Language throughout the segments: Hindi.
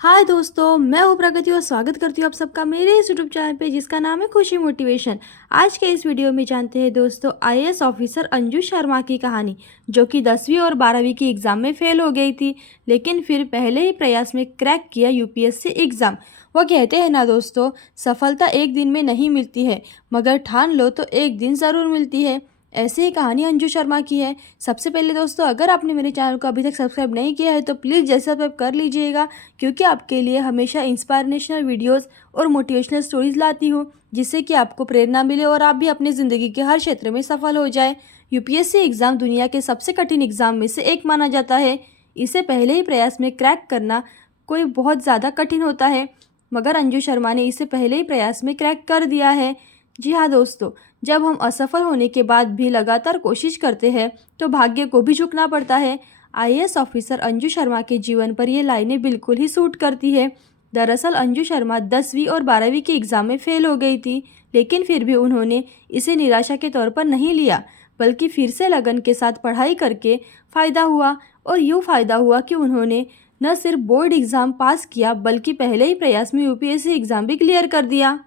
हाय दोस्तों, मैं हूँ प्रगति और स्वागत करती हूँ आप सबका मेरे इस यूट्यूब चैनल पे जिसका नाम है खुशी मोटिवेशन। आज के इस वीडियो में जानते हैं दोस्तों आईएएस ऑफिसर अंजू शर्मा की कहानी, जो कि 10वीं और 12वीं की एग्ज़ाम में फेल हो गई थी, लेकिन फिर पहले ही प्रयास में क्रैक किया यूपीएससी एग्ज़ाम। वो कहते हैं ना दोस्तों, सफलता एक दिन में नहीं मिलती है, मगर ठान लो तो एक दिन ज़रूर मिलती है। ऐसी ही कहानी अंजू शर्मा की है। सबसे पहले दोस्तों, अगर आपने मेरे चैनल को अभी तक सब्सक्राइब नहीं किया है तो प्लीज़ जैसे सब्सक्राइब कर लीजिएगा, क्योंकि आपके लिए हमेशा इंस्पायरेशनल वीडियोस और मोटिवेशनल स्टोरीज लाती हूँ, जिससे कि आपको प्रेरणा मिले और आप भी अपनी ज़िंदगी के हर क्षेत्र में सफल हो जाए। यूपीएससी एग्ज़ाम दुनिया के सबसे कठिन एग्ज़ाम में से एक माना जाता है। इसे पहले ही प्रयास में क्रैक करना कोई बहुत ज़्यादा कठिन होता है, मगर अंजू शर्मा ने इसे पहले ही प्रयास में क्रैक कर दिया है। जी हाँ दोस्तों, जब हम असफल होने के बाद भी लगातार कोशिश करते हैं तो भाग्य को भी झुकना पड़ता है। आईएएस ऑफिसर अंजू शर्मा के जीवन पर ये लाइनें बिल्कुल ही सूट करती है। दरअसल अंजू शर्मा 10वीं और 12वीं के एग्ज़ाम में फेल हो गई थी, लेकिन फिर भी उन्होंने इसे निराशा के तौर पर नहीं लिया, बल्कि फिर से लगन के साथ पढ़ाई करके फ़ायदा हुआ। और यूँ फ़ायदा हुआ कि उन्होंने न सिर्फ बोर्ड एग्ज़ाम पास किया, बल्कि पहले ही प्रयास में यूपीएससी एग्ज़ाम भी क्लियर कर दिया।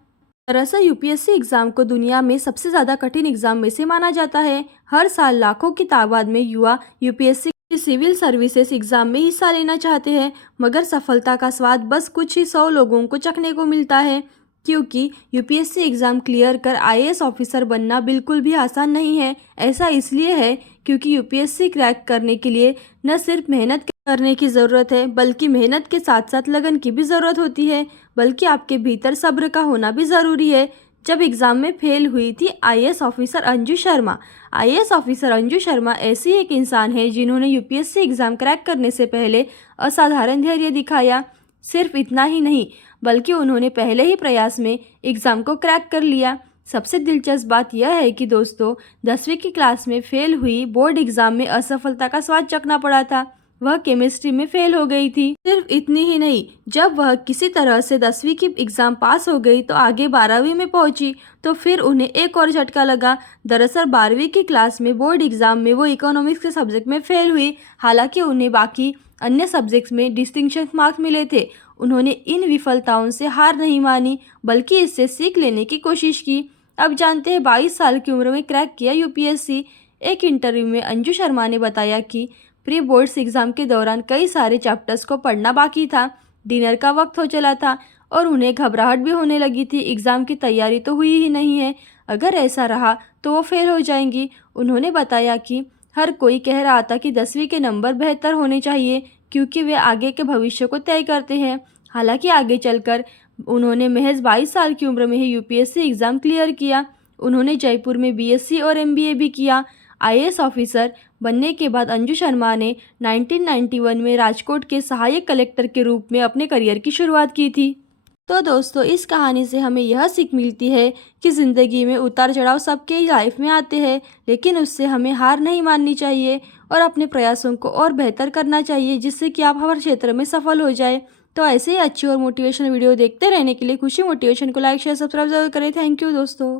दरअसल यूपीएससी एग्ज़ाम को दुनिया में सबसे ज़्यादा कठिन एग्ज़ाम में से माना जाता है। हर साल लाखों की तादाद में युवा यूपीएससी की सिविल सर्विसेज एग्ज़ाम में हिस्सा लेना चाहते हैं, मगर सफलता का स्वाद बस कुछ ही 100 लोगों को चखने को मिलता है। क्योंकि यूपीएससी एग्ज़ाम क्लियर कर आईएएस ऑफिसर बनना बिल्कुल भी आसान नहीं है। ऐसा इसलिए है क्योंकि यूपीएससी क्रैक करने के लिए न सिर्फ मेहनत करने की ज़रूरत है, बल्कि मेहनत के साथ साथ लगन की भी ज़रूरत होती है, बल्कि आपके भीतर सब्र का होना भी ज़रूरी है। जब एग्ज़ाम में फेल हुई थी IAS officer Anju Sharma. IAS officer Anju Sharma ऐसी एक इंसान है जिन्होंने यूपीएससी एग्ज़ाम क्रैक करने से पहले असाधारण धैर्य दिखाया। सिर्फ इतना ही नहीं, बल्कि उन्होंने पहले ही प्रयास में एग्ज़ाम को क्रैक कर लिया। सबसे दिलचस्प बात यह है कि दोस्तों, 10वीं की क्लास में फेल हुई बोर्ड एग्ज़ाम में असफलता का स्वाद चखना पड़ा था। वह केमिस्ट्री में फेल हो गई थी। सिर्फ इतनी ही नहीं, जब वह किसी तरह से 10वीं की एग्ज़ाम पास हो गई तो आगे 12वीं में पहुंची तो फिर उन्हें एक और झटका लगा। दरअसल 12वीं की क्लास में बोर्ड एग्ज़ाम में वो इकोनॉमिक्स के सब्जेक्ट में फेल हुई। हालांकि उन्हें बाकी अन्य सब्जेक्ट्स में डिस्टिंक्शन मार्क्स मिले थे। उन्होंने इन विफलताओं से हार नहीं मानी, बल्कि इससे सीख लेने की कोशिश की। अब जानते हैं 22 साल की उम्र में क्रैक किया यूपीएससी। एक इंटरव्यू में अंजू शर्मा ने बताया कि प्री बोर्ड्स एग्ज़ाम के दौरान कई सारे चैप्टर्स को पढ़ना बाकी था, डिनर का वक्त हो चला था और उन्हें घबराहट भी होने लगी थी। एग्ज़ाम की तैयारी तो हुई ही नहीं है, अगर ऐसा रहा तो वो फेल हो जाएंगी। उन्होंने बताया कि हर कोई कह रहा था कि 10वीं के नंबर बेहतर होने चाहिए, क्योंकि वे आगे के भविष्य को तय करते हैं। हालांकि आगे चलकर उन्होंने महज 22 साल की उम्र में ही यूपीएससी एग्ज़ाम क्लियर किया। उन्होंने जयपुर में बीएससी और एमबीए भी किया। आईएएस ऑफिसर बनने के बाद अंजू शर्मा ने 1991 में राजकोट के सहायक कलेक्टर के रूप में अपने करियर की शुरुआत की थी। तो दोस्तों, इस कहानी से हमें यह सीख मिलती है कि ज़िंदगी में उतार चढ़ाव सबके लाइफ में आते हैं, लेकिन उससे हमें हार नहीं माननी चाहिए और अपने प्रयासों को और बेहतर करना चाहिए, जिससे कि आप हर क्षेत्र में सफल हो जाए। तो ऐसे ही अच्छी और मोटिवेशनल वीडियो देखते रहने के लिए खुशी मोटिवेशन को लाइक शेयर सब्सक्राइब जरूर करें। थैंक यू दोस्तों।